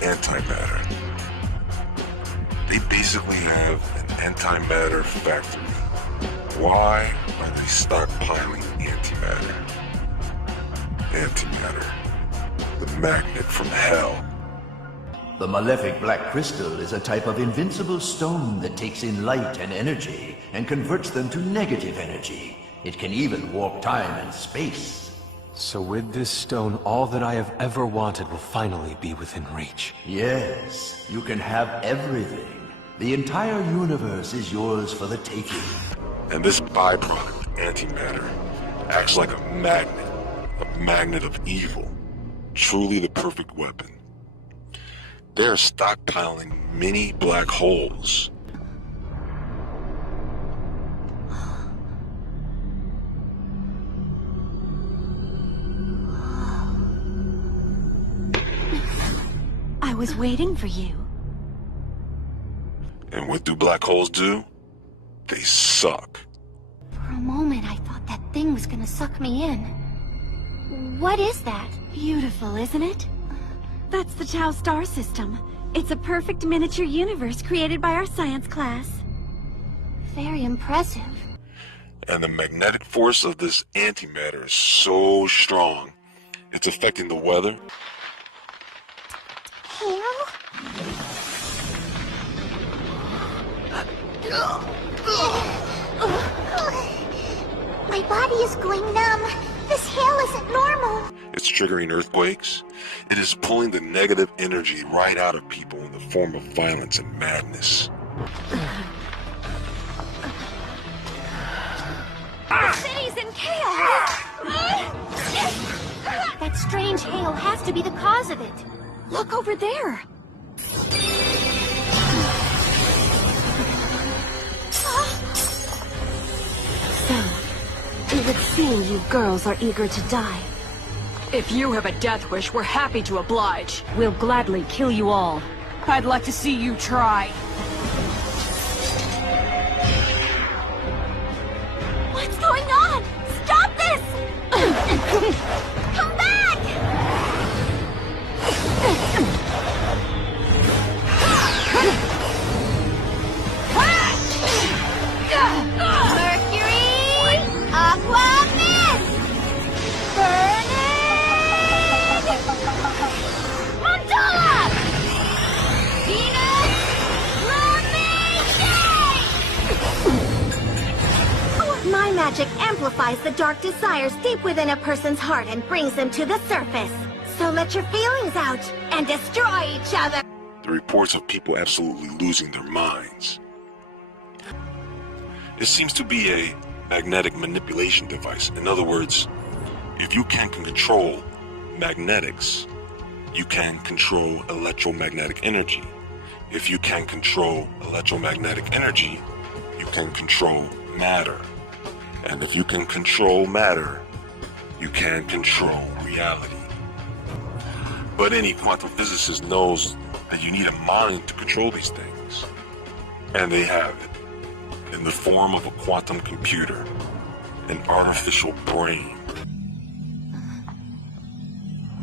antimatter. They basically have an antimatter factory. Why are they stockpiling antimatter? Antimatter, the magnet from hell. The malefic black crystal is a type of invincible stone that takes in light and energy and converts them to negative energy. It can even warp time and space. So with this stone, all that I have ever wanted will finally be within reach. Yes, you can have everything. The entire universe is yours for the taking. And this byproduct, antimatter, acts like a magnet of evil. Truly the perfect weapon. They're stockpiling mini black holes. I was waiting for you. And what do black holes do? They suck. For a moment, I thought that thing was gonna suck me in. What is that? Beautiful, isn't it? That's the Tau star system. It's a perfect miniature universe created by our science class. Very impressive. And the magnetic force of this antimatter is so strong, it's affecting the weather. Hello? My body is going numb. This hail isn't normal. It's triggering earthquakes. It is pulling the negative energy right out of people in the form of violence and madness. The city's in chaos! That strange hail has to be the cause of it. Look over there. So, it would seem you girls are eager to die. If you have a death wish, we're happy to oblige. We'll gladly kill you all. I'd like to see you try. What's going on? Stop this! Come back! Mercury! Aqua Mist! Burning! Mandala! Venus! Luminate! My magic amplifies the dark desires deep within a person's heart and brings them to the surface. So let your feelings out and destroy each other. The reports of people absolutely losing their minds. It seems to be a magnetic manipulation device. In other words, if you can control magnetics, you can control electromagnetic energy. If you can control electromagnetic energy, you can control matter. And if you can control matter, you can control reality. But any quantum physicist knows that you need a mind to control these things. And they have it in the form of a quantum computer, an artificial brain.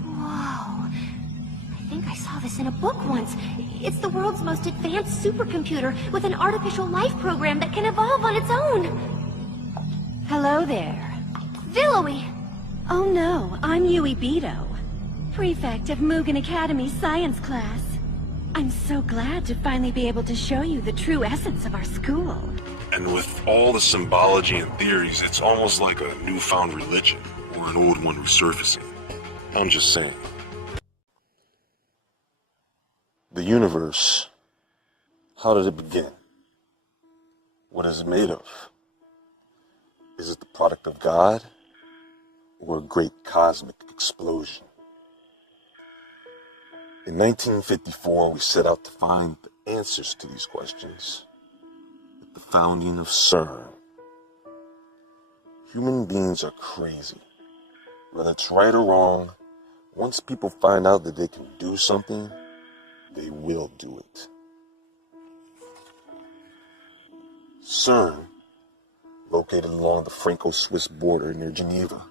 Whoa. I think I saw this in a book once. It's the world's most advanced supercomputer with an artificial life program that can evolve on its own. Hello there. Villowy! Oh no, I'm Yui Beto, prefect of Mugen Academy's science class. I'm so glad to finally be able to show you the true essence of our school. And with all the symbology and theories, it's almost like a newfound religion, or an old one resurfacing. I'm just saying. The universe, how did it begin? What is it made of? Is it the product of God, or a great cosmic explosion? In 1954, we set out to find the answers to these questions at the founding of CERN. Human beings are crazy. Whether it's right or wrong, once people find out that they can do something, they will do it. CERN, located along the Franco-Swiss border near Geneva,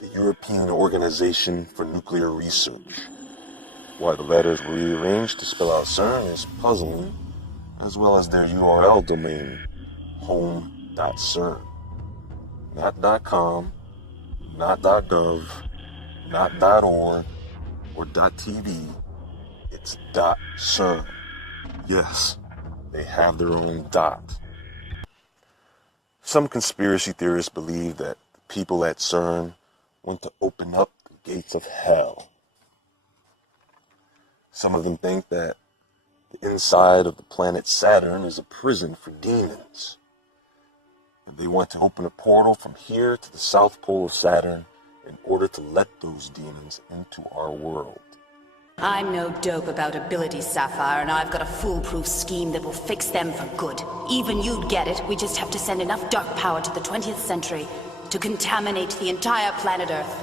the European Organization for Nuclear Research, Why the letters were rearranged to spell out CERN is puzzling, as well as their URL domain, home.cern. Not .com, not .gov, not .org, or .tv, it's .cern. Yes, they have their own dot. Some conspiracy theorists believe that the people at CERN want to open up the gates of hell. Some of them think that the inside of the planet Saturn is a prison for demons. And they want to open a portal from here to the South Pole of Saturn in order to let those demons into our world. I'm no dope about abilities, Sapphire, and I've got a foolproof scheme that will fix them for good. Even you'd get it. We just have to send enough dark power to the 20th century to contaminate the entire planet Earth.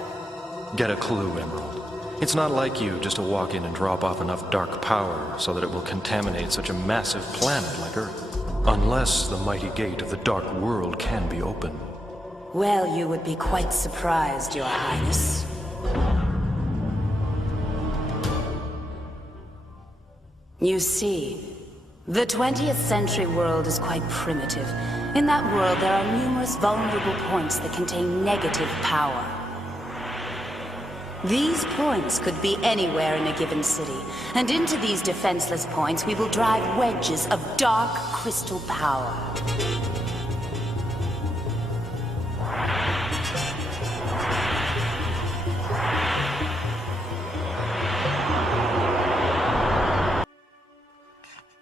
Get a clue, Emerald. It's not like you just to walk in and drop off enough dark power so that it will contaminate such a massive planet like Earth. Unless the mighty gate of the dark world can be opened. Well, you would be quite surprised, Your Highness. You see, the 20th century world is quite primitive. In that world, there are numerous vulnerable points that contain negative power. These points could be anywhere in a given city, and into these defenseless points we will drive wedges of dark crystal power.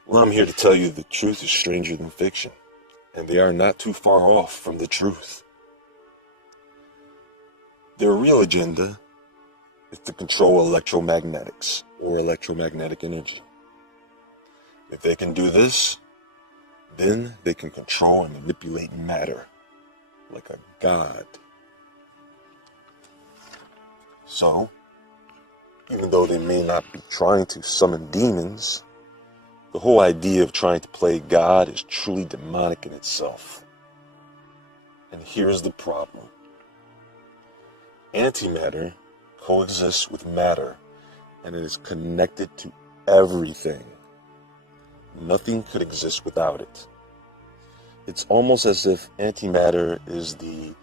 Well, I'm here to tell you the truth is stranger than fiction, and they are not too far off from the truth. Their real agenda is to control electromagnetics, or electromagnetic energy. If they can do this, then they can control and manipulate matter, like a god. So, even though they may not be trying to summon demons, the whole idea of trying to play God is truly demonic in itself. And here's the problem. Antimatter coexists with matter, and it is connected to everything. Nothing could exist without it. It's almost as if antimatter is the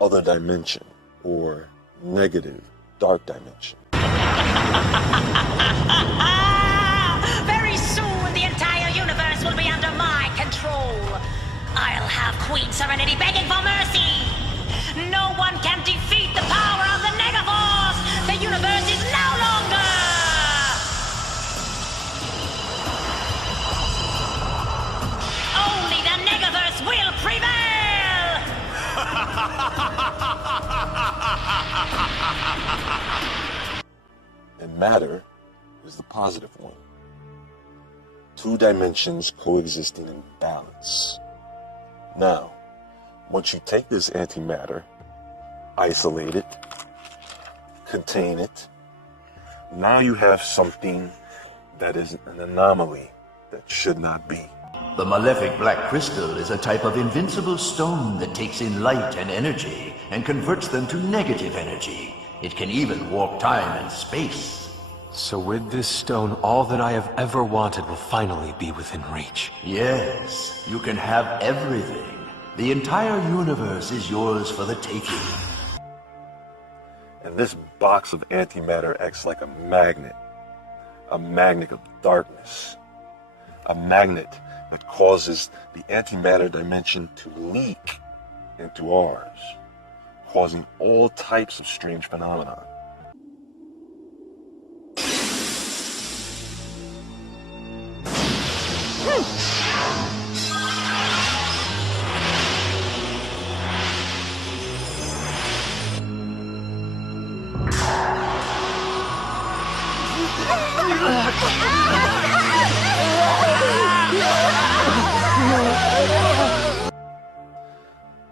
other dimension, or negative, dark dimension. Very soon the entire universe will be under my control. I'll have Queen Serenity begging for mercy. No one can defeat the power of the Negaforce. The universe is no longer. Only the Negaverse will prevail. And matter is the positive one. Two dimensions coexisting in balance. Now, once you take this antimatter, isolate it, contain it, now you have something that is an anomaly that should not be. The malefic black crystal is a type of invincible stone that takes in light and energy and converts them to negative energy. It can even warp time and space. So with this stone, all that I have ever wanted will finally be within reach. Yes, you can have everything. The entire universe is yours for the taking. And this box of antimatter acts like a magnet of darkness, a magnet that causes the antimatter dimension to leak into ours, causing all types of strange phenomena.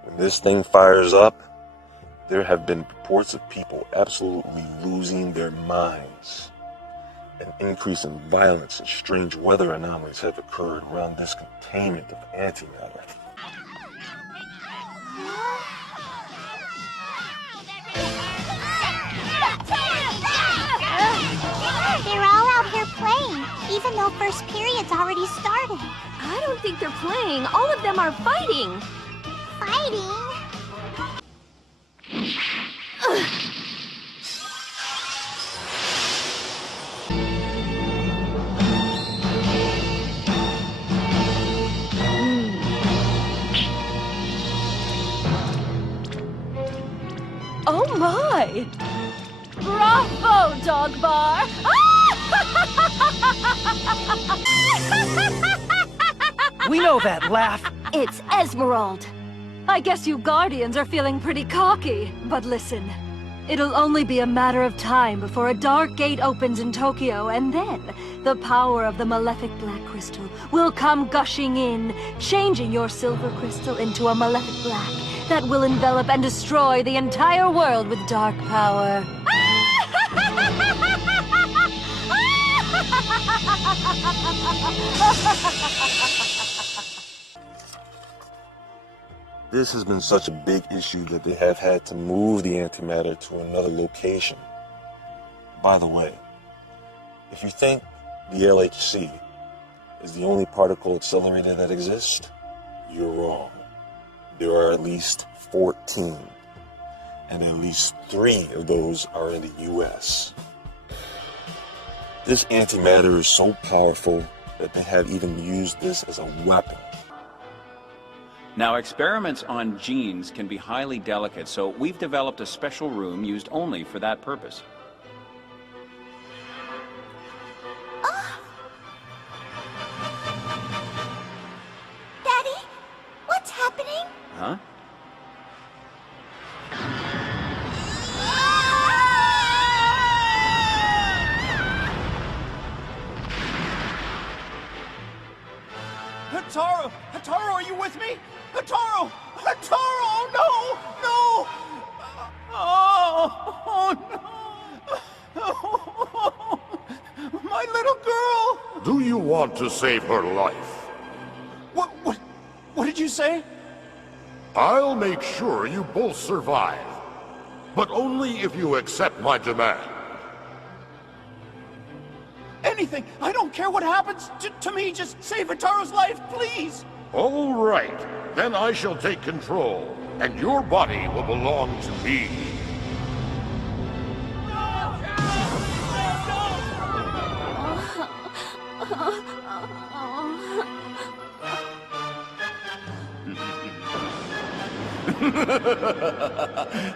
When this thing fires up, there have been reports of people absolutely losing their minds. An increase in violence and strange weather anomalies have occurred around this containment of antimatter. They're all even though first period's already started. I don't think they're playing. All of them are fighting. Fighting? Oh my! Bravo, Dog Bar! We know that laugh. It's Esmeralda. I guess you Guardians are feeling pretty cocky, but listen. It'll only be a matter of time before a dark gate opens in Tokyo, and then the power of the malefic black crystal will come gushing in, changing your silver crystal into a malefic black that will envelop and destroy the entire world with dark power. This has been such a big issue that they have had to move the antimatter to another location. By the way, if you think the LHC is the only particle accelerator that exists, you're wrong. There are at least 14, and at least 3 of those are in the US. This antimatter is so powerful that they have even used this as a weapon. Now, experiments on genes can be highly delicate, so we've developed a special room used only for that purpose. Daddy, what's happening? Huh? Hataro! Hataro, are you with me? Hataro! Hataro! Oh, no! No! Oh, no! My little girl! Do you want to save her life? What did you say? I'll make sure you both survive. But only if you accept my demand. Anything! I don't care what happens to me! Just save Hataro's life, please! All right. Then I shall take control, and your body will belong to me.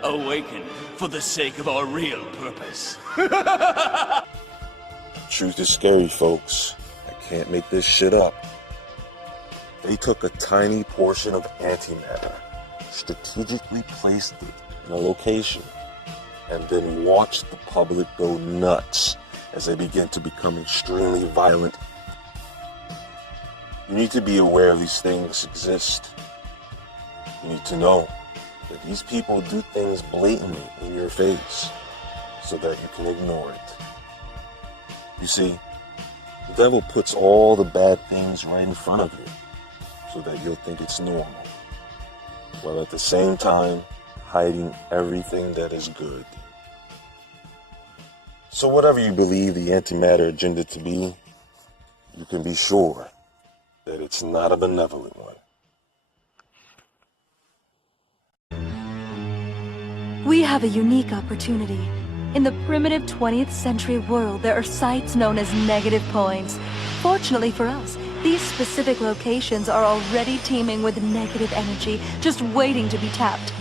Awaken for the sake of our real purpose. Truth is scary, folks. I can't make this shit up. They took a tiny portion of antimatter, strategically placed it in a location, and then watched the public go nuts as they begin to become extremely violent. You need to be aware these things exist. You need to know that these people do things blatantly in your face so that you can ignore it. You see, the devil puts all the bad things right in front of you so that you'll think it's normal, while at the same time hiding everything that is good. So whatever you believe the antimatter agenda to be, you can be sure that it's not a benevolent one. We have a unique opportunity. In the primitive 20th century world, there are sites known as negative points. Fortunately for us, these specific locations are already teeming with negative energy, just waiting to be tapped.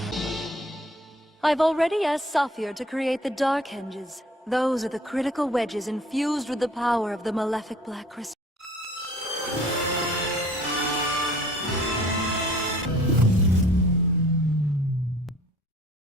I've already asked Saphir to create the Dark Hinges. Those are the critical wedges infused with the power of the malefic black crystal.